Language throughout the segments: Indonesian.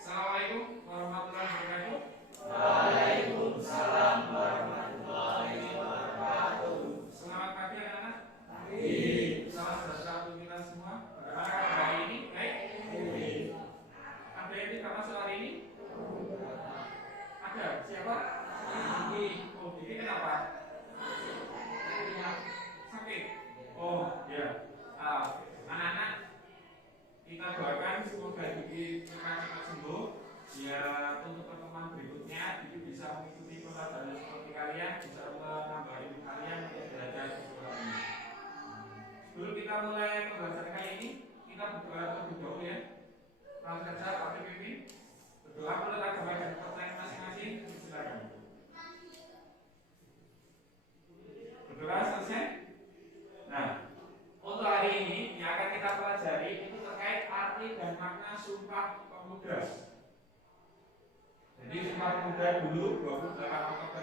Assalamualaikum warahmatullahi wabarakatuh. Waalaikumsalam warahmatullahi wabarakatuh. Selamat pagi anak-anak. Pagi. Salam sejahtera untuk kita semua. Bagaimana hari ini? Baik. Ada yang tidak masuk hari ini? Ada. Siapa? Diki. Oh, Diki kenapa? Sakit. Oh, ya. Anak-anak, kita doakan semoga Diki cepat sembuh. Ya, untuk pertemuan berikutnya Diki bisa mengikuti pembelajaran seperti kalian, bisa menambah ilmu kalian untuk belajar sekolah ini. Sebelum kita mulai pembelajaran kali ini, kita berdoa terlebih dahulu ya. Langsung saja Pak Pimpin berdoa menurut agama dan pertanyaan masing-masing. Silakan. Berdoa selesai. Nah, untuk hari ini yang akan kita pelajari itu terkait arti dan makna Sumpah Pemuda. Jadi Sumpah Pemuda dulu 28 Oktober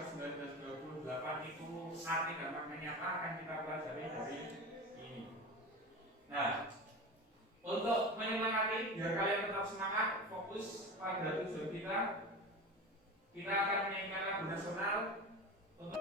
1928 itu arti dan maknanya apa akan kita pelajari dari ini. Nah, untuk menyemangati biar kalian tetap semangat, fokus pada tujuan kita akan menyanyikan lagu nasional untuk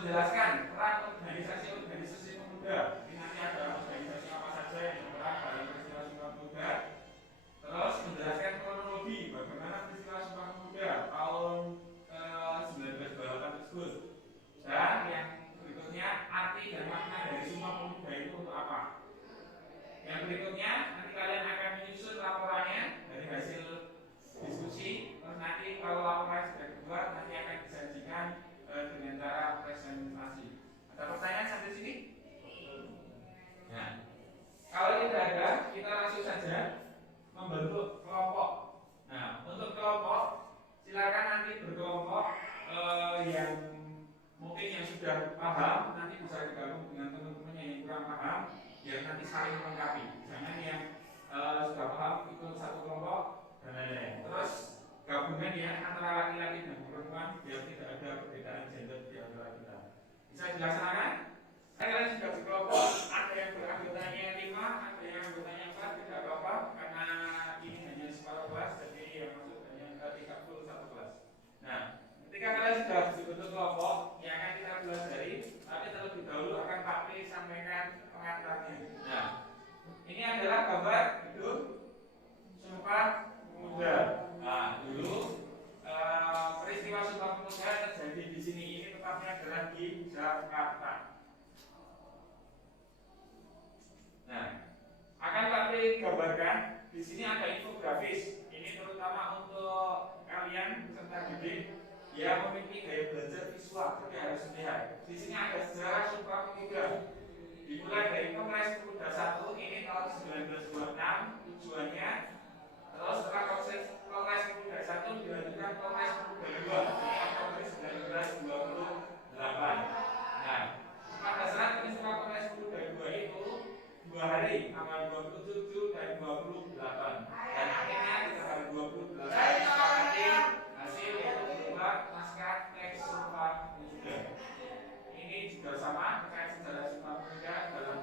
menjelaskan peran organisasi pemuda. Ini nanti ada organisasi apa saja yang berperan dalam peristiwa Sumpah Pemuda. Terus menjelaskan kronologi bagaimana peristiwa Sumpah Pemuda tahun 1928 tersebut. Dan yang berikutnya arti dan makna dari Sumpah Pemuda itu untuk apa. Yang berikutnya nanti kalian akan menyusun laporannya dari hasil diskusi. Terus nanti kalau laporan sudah dibuat nanti akan disajikan dengan cara presentasi. Ada pertanyaan sampai sini? Nah, kalau tidak ada, kita langsung saja membentuk kelompok. Nah, untuk kelompok, silakan nanti berkelompok yang mungkin yang sudah paham nanti bisa digabung dengan teman-teman yang kurang paham, biar nanti saling melengkapi. Jangan yang sudah paham ikut satu kelompok dan lain-lain. Terus gabungan ya antara laki-laki dan perempuan biar tidak ada perbedaan gender di antara kita. Bisa dilaksanakan? Kalian sudah berkelompok, ada yang beranggotanya 5, ada yang anggotanya 4, tidak apa-apa karena ini hanya separuh kelas, jadi yang masuk hanya 31 kelas. Nah, ketika kalian sudah dibentuk kelompok, yang akan kita pelajari, tapi terlebih dahulu akan Pak P sampaikan pengantarnya. Nah, ini adalah gambar hidup Sumpah Pemuda. Nah, dulu peristiwa Sumpah Pemuda terjadi di sini. Ini tepatnya adalah di Jakarta. Nah, akan kami gambarkan di sini ada infografis. Ini terutama untuk kalian peserta didik yang memiliki gaya belajar visual, jadi harus melihat. Di sini ada sejarah Sumpah Pemuda. Dimulai dari Kongres Pemuda 1 ini tahun 1926 tujuannya. Terus setelah Kongres Pemuda 1 dilanjutkan Kongres Pemuda 2 tahun 1928. Nah, pada saat peristiwa Kongres Pemuda 2 itu 2 hari, tanggal 27 dan 28. Dan akhirnya di tanggal 28 disepakati hasil yaitu membuat naskah teks Sumpah Pemuda. Ini juga sama terkait sejarah Sumpah Pemuda dalam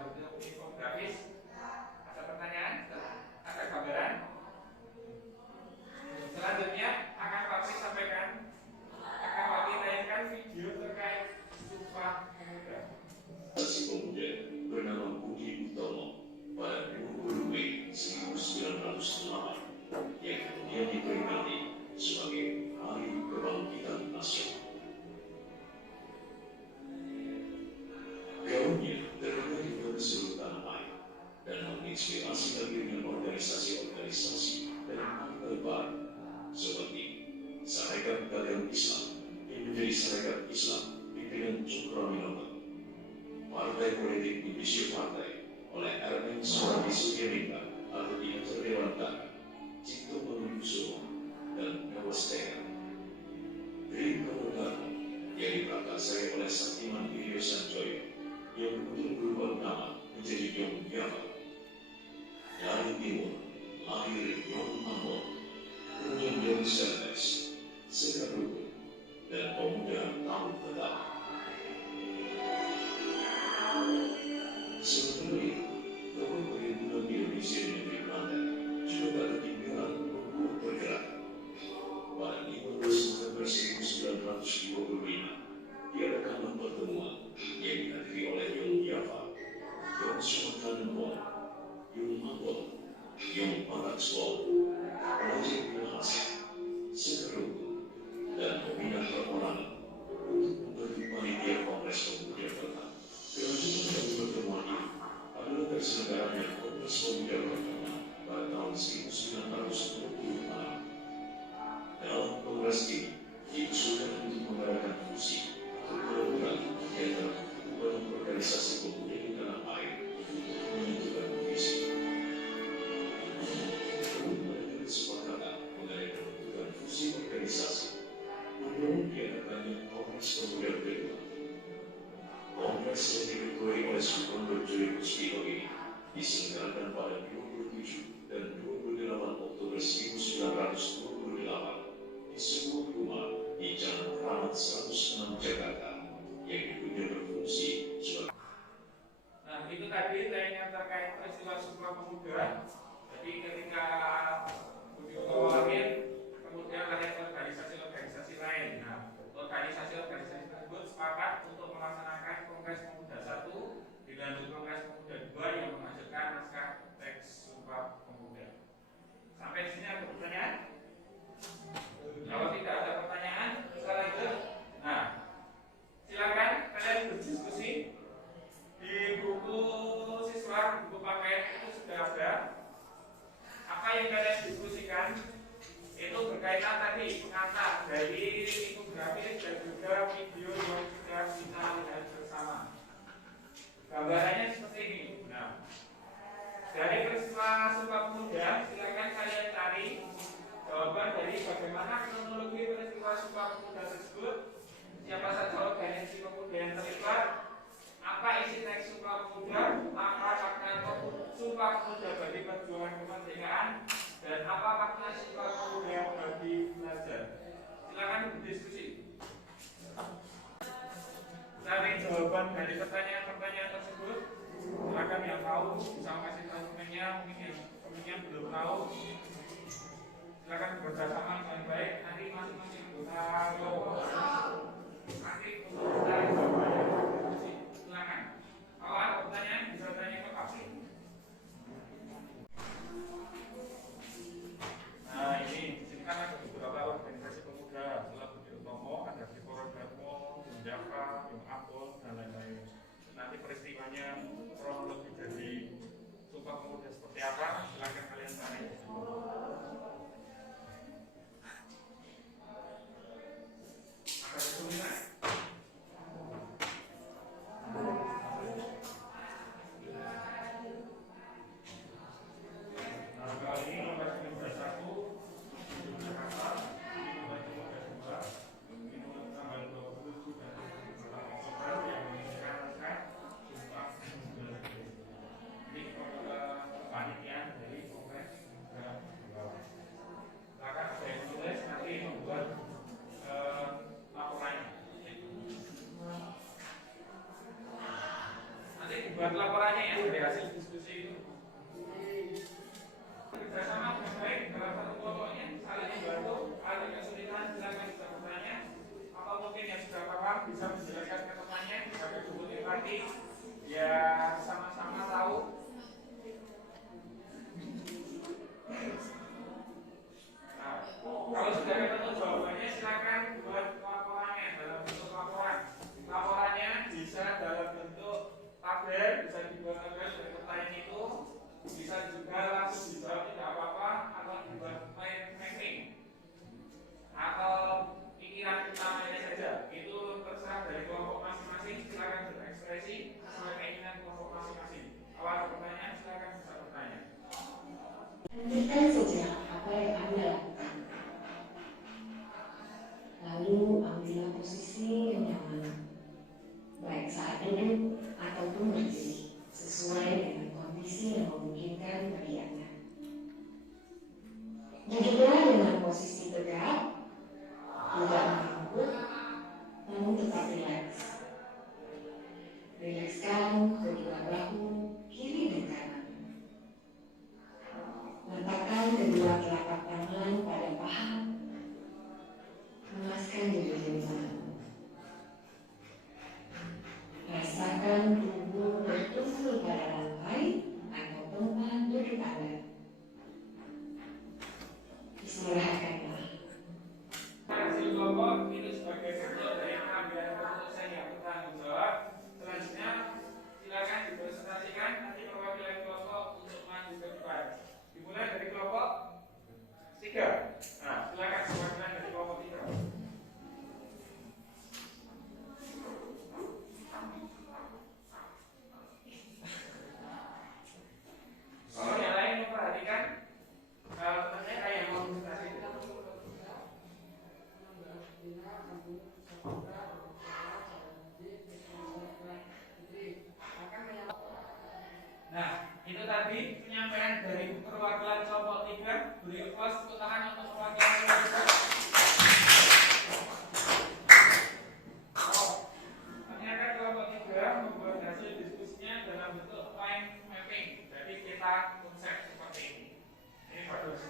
Serikat Islam pimpinan Cokroaminoto, Partai Politik Indonesia Partai oleh RN Suwadi Sudianinta atau Diatur Dewan Tangan, Cipto Mangunkusumo, dan Nawastega. Gerindra Bung yang diprakarsai oleh Saktiman Yudhoyono Sanjoyo yang kemudian berubah nama menjadi Yong Yava. Dari timur, lahir Yong Ambon, kemudian Yong Sertes, Sekarukun, dan pemuda tahun pertama. Sementara itu, tokoh perhimpunan Indonesia di negeri Belanda juga tak ketinggalan membuat pergerakan. Pada 15 November 1925, diadakanlah pertemuan yang dihadiri oleh Yong Yava, Yong Swantanenbon, Yong Ambon, Yong Paraxlon, Raja Minahasa, Sekarukun, dan pembina perorangan untuk membentuk panitia Kongres Pemuda pertama. Kelanjutan dari pertemuan ini adalah terselenggaranya Kongres Pemuda pertama pada tahun 1926. Dalam kongres ini diusulkan untuk mengadakan fungsi atau gabungan di antara badan organisasi pemuda di tanah air untuk menentukan visi. Namun mereka kesepakatan mengenai pembentukan fungsi organisasi belum diadakannya Kongres Pemuda kedua. Kongres yang diketuai oleh Sukondo Joyo Puspito ini diselenggarakan pada 27 dan 28 Oktober 1928 di sebuah rumah di Jalan Keramat 106 Jakarta yang diduga berfungsi sebagai. Nah, itu tadi yang terkait peristiwa Sumpah Pemuda. Jadi ketika Budi Utomo lahir, kemudian lahir organisasi-organisasi lain. Nah, organisasi-organisasi tersebut sepakat untuk melaksanakan Kongres Pemuda 1 dilanjut Kongres Pemuda 2 yang menghasilkan naskah teks Sumpah Pemuda. Sampai di sini ada pertanyaan? Kalau tidak ada pertanyaan, kita lanjut. Nah, silakan kalian berdiskusi di buku siswa, buku paket itu sudah ada. Apa yang kalian diskusikan itu berkaitan tadi kata dari infografis dan juga video yang sudah kita lihat bersama. Gambarannya seperti ini. Nah, dari peristiwa Sumpah Pemuda, silakan kalian cari jawaban dari bagaimana kronologi peristiwa Sumpah Pemuda tersebut, siapa saja organisasi pemuda yang terlibat, apa isi teks Sumpah Pemuda, apa makna Sumpah Pemuda bagi perjuangan kemerdekaan, dan apa makna Sumpah Pemuda bagi belajar. Silakan berdiskusi. Cari jawaban dari pertanyaan-pertanyaan tersebut. Silakan yang tahu bisa kasih dokumennya, mungkin yang kemudian belum tahu. Silakan bekerjasama dengan baik. Nanti masing-masing anggota kelompok nanti untuk mencari jawabannya. Silakan. Kalau ada pertanyaan bisa tanya ke Pak. Nah, ini di sini kan ada beberapa organisasi pemuda. Setelah Budi Utomo ada Diporo Darmo, Java, Yong Ambon, dan lain-lain. Nanti peristiwanya kronologi dari Sumpah Pemuda seperti apa? Silakan kalian cari. Buat laporannya ya dari hasil diskusi itu. Kerjasama dengan baik dalam satu kelompoknya, saling membantu. Ada kesulitan silakan bisa bertanya. Apa mungkin yang sudah paham bisa menjelaskan ke temannya, bisa berkumpul lagi. Ya sama-sama tahu. Nah, kalau sudah ketemu jawabannya, silakan buat laporannya dalam bentuk laporan. Laporannya bisa dalam bentuk tabel, bisa dibuat tabel dari pertanyaan itu, bisa juga langsung dijawab tidak apa-apa, atau dibuat mapping atau pikiran utamanya saja. Itu Hentikan saja apa yang Anda lakukan. Lalu ambillah posisi yang nyaman, baik saat duduk ataupun berdiri, sesuai dengan kondisi yang memungkinkan bagi Anda. Duduklah dengan posisi tegak, tidak mengangguk, namun tetap rileks. Rilekskan kedua bahu kiri dan kanan. Letakkan kedua telapak tangan pada paha. Lemaskan diri lemah. Rasakan tubuh bertumbuh pada lantai atau tempat duduk Anda. Istirahatkanlah. Hasil kelompok itu sebagai bentuk dari pengambilan keputusan yang bertanggung jawab. Selanjutnya, silakan dipresentasikan nanti perwakilan kelompok untuk maju ke depan. Dimulai dari kelompok 3. Nah, silakan perwakilan dari kelompok 3. Kalau yang lain memperhatikan teman-teman yang mau presentasi. Nah, itu tadi penyampaian dari perwakilan kelompok 3. Beri applause tepuk tangan untuk perwakilan kelompok 3. Ternyata kelompok 3 membuat hasil diskusinya dalam bentuk mind mapping. Jadi kita konsep seperti ini. Ini bagus.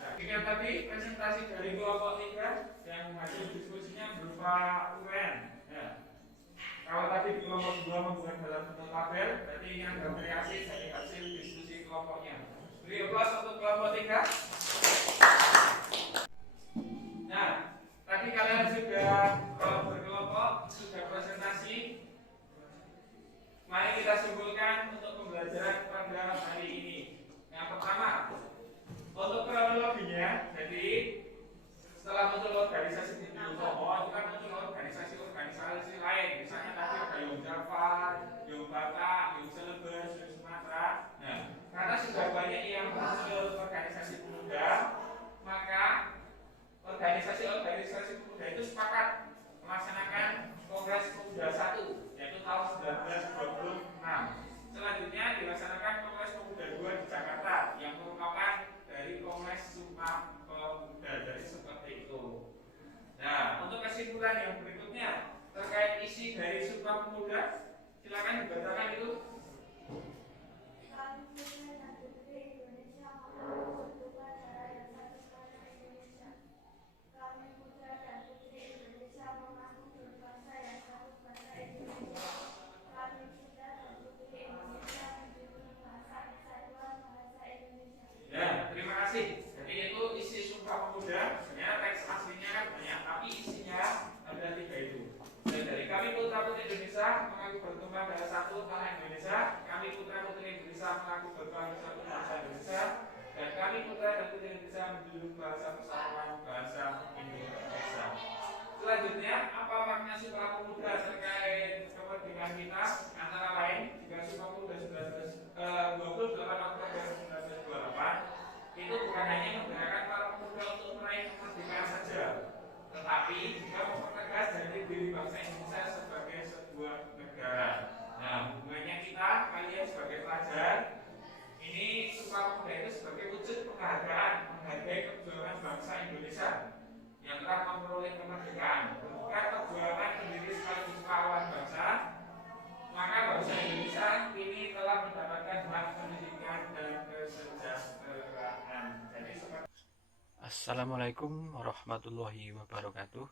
Nah, jika tadi presentasi dari kelompok 3 yang hasil diskusinya berupa UN. Ya. Kalau tadi di kelompok 2 membuat dalam bentuk tabel, berarti ini ada variasi dari hasil diskusi kelompoknya. Beri applause untuk kelompok 3. Nah, tadi kalian sudah berkelompok, sudah presentasi. Mari kita simpulkan untuk pembelajaran pada hari ini. Yang pertama, untuk kronologinya, jadi setelah muncul organisasi di Tomo, itu kan muncul organisasi lain. Misalnya tadi ada Yom Java, Yom Batak, Yom Celebes, Yom Sumatera. Nah, karena sudah banyak yang muncul organisasi pemuda, maka organisasi pemuda itu sepakat melaksanakan Kongres Pemuda 1, yaitu tahun 1926. Selanjutnya dilaksanakan Kongres Pemuda 2 di Jakarta, yang merupakan dari Kongres Sumpah Pemuda. Jadi seperti itu. Nah, untuk kesimpulan yang berikutnya terkait isi dari Sumpah Pemuda, silakan dibacakan itu. Ya, terima kasih. Jadi itu isi Sumpah Pemuda. Sebenarnya teks aslinya kan banyak, tapi isinya ada 3 itu. Dan dari kami Putra Putri Indonesia mengaku berkembang pada satu tanah Indonesia. Kami Putra Putri Indonesia mengaku berkembang satu bangsa Indonesia. Dan kami Putra dan Putri Indonesia menjunjung bahasa persatuan bangsa Indonesia. Selanjutnya, apa makna Sumpah Pemuda terkait kemerdekaan kita? Antara lain, jika Sumpah Pemuda 28 Oktober 1928 itu bukan hanya menggerakkan para pemuda untuk meraih kemerdekaan saja, tetapi juga mempertegas janji diri bangsa Indonesia sebagai sebuah negara. Nah, hubungannya kita, kalian sebagai pelajar, ini Sumpah Pemuda itu sebagai wujud penghargaan, menghargai perjuangan bangsa Indonesia yang telah memperoleh kemerdekaan. Berkat perjuangan pendiri sekaligus pahlawan bangsa, maka bangsa Indonesia ini telah mendapatkan hak pendidikan dan kesejahteraan. Jadi seperti Assalamualaikum warahmatullahi wabarakatuh.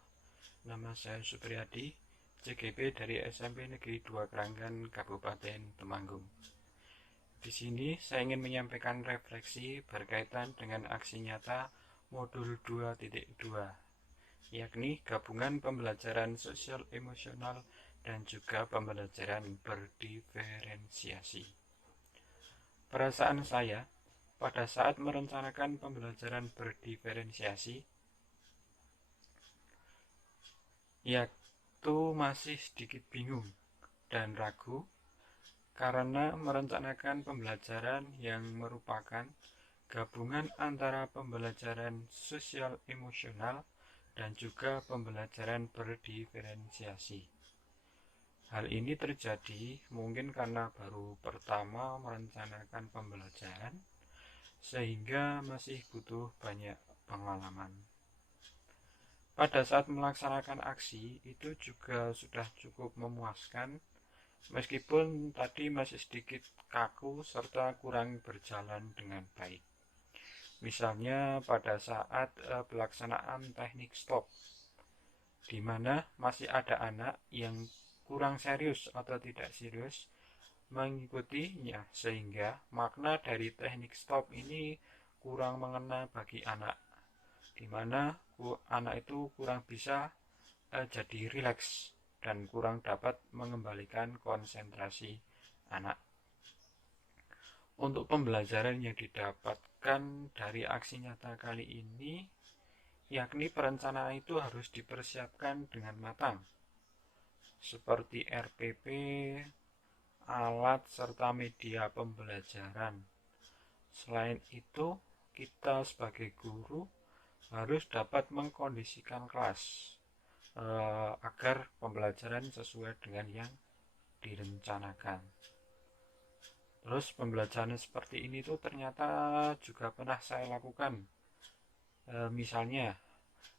Nama saya Supriyadi, CGP dari SMP Negeri 2 Keranggan, Kabupaten Temanggung. Di sini saya ingin menyampaikan refleksi berkaitan dengan aksi nyata modul 2.2, yakni gabungan pembelajaran sosial emosional dan juga pembelajaran berdiferensiasi. Perasaan saya pada saat merencanakan pembelajaran berdiferensiasi, yaitu masih sedikit bingung dan ragu karena merencanakan pembelajaran yang merupakan gabungan antara pembelajaran sosial emosional dan juga pembelajaran berdiferensiasi. Hal ini terjadi mungkin karena baru pertama merencanakan pembelajaran, sehingga masih butuh banyak pengalaman. Pada saat melaksanakan aksi itu juga sudah cukup memuaskan, meskipun tadi masih sedikit kaku serta kurang berjalan dengan baik. Misalnya pada saat pelaksanaan teknik stop, di mana masih ada anak yang kurang serius atau tidak serius mengikutinya, sehingga makna dari teknik stop ini kurang mengena bagi anak, di mana anak itu kurang bisa jadi rileks dan kurang dapat mengembalikan konsentrasi anak. Untuk pembelajaran yang didapatkan dari aksi nyata kali ini, yakni perencanaan itu harus dipersiapkan dengan matang, seperti RPP, alat, serta media pembelajaran. Selain itu, kita sebagai guru harus dapat mengkondisikan kelas agar pembelajaran sesuai dengan yang direncanakan. Terus pembelajaran seperti ini tuh ternyata juga pernah saya lakukan. Misalnya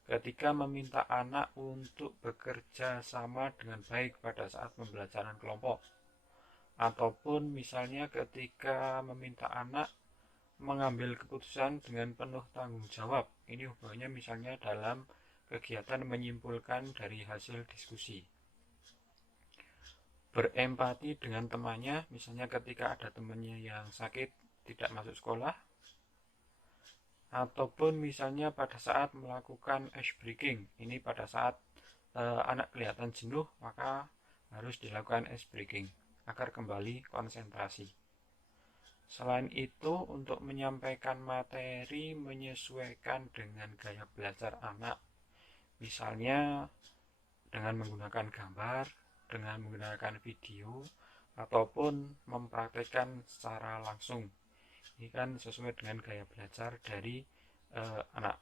ketika meminta anak untuk bekerja sama dengan baik pada saat pembelajaran kelompok, ataupun misalnya ketika meminta anak mengambil keputusan dengan penuh tanggung jawab. Ini hubungannya misalnya dalam kegiatan menyimpulkan dari hasil diskusi. Berempati dengan temannya, misalnya ketika ada temannya yang sakit tidak masuk sekolah, ataupun misalnya pada saat melakukan ice breaking. Ini pada saat anak kelihatan jenuh, maka harus dilakukan ice breaking agar kembali konsentrasi. Selain itu, untuk menyampaikan materi menyesuaikan dengan gaya belajar anak, misalnya dengan menggunakan gambar, dengan menggunakan video, ataupun mempraktikkan secara langsung. Ini kan sesuai dengan gaya belajar dari anak.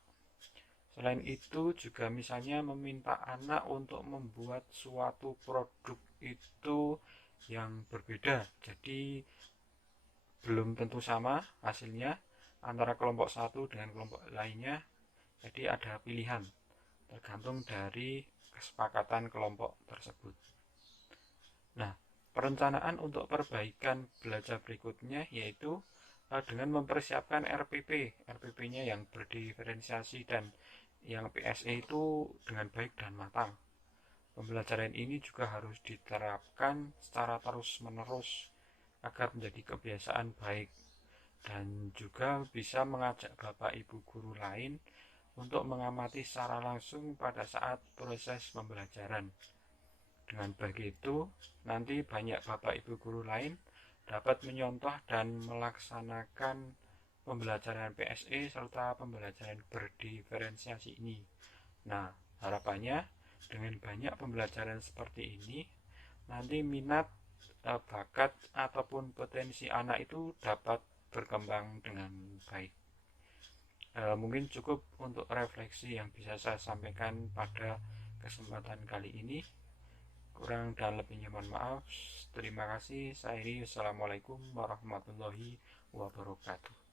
Selain itu juga misalnya meminta anak untuk membuat suatu produk itu yang berbeda, jadi belum tentu sama hasilnya antara kelompok satu dengan kelompok lainnya, jadi ada pilihan tergantung dari kesepakatan kelompok tersebut. Nah, perencanaan untuk perbaikan belajar berikutnya yaitu dengan mempersiapkan RPP-nya yang berdiferensiasi dan yang PSE itu dengan baik dan matang. Pembelajaran ini juga harus diterapkan secara terus-menerus agar menjadi kebiasaan baik, dan juga bisa mengajak Bapak Ibu guru lain untuk mengamati secara langsung pada saat proses pembelajaran. Dengan begitu, nanti banyak Bapak Ibu guru lain dapat menyontoh dan melaksanakan pembelajaran PSE serta pembelajaran berdiferensiasi ini. Nah, harapannya dengan banyak pembelajaran seperti ini, nanti minat, bakat, ataupun potensi anak itu dapat berkembang dengan baik. Mungkin cukup untuk refleksi yang bisa saya sampaikan pada kesempatan kali ini. Kurang dan lebihnya mohon maaf. Terima kasih. Saya Iri. Assalamualaikum warahmatullahi wabarakatuh.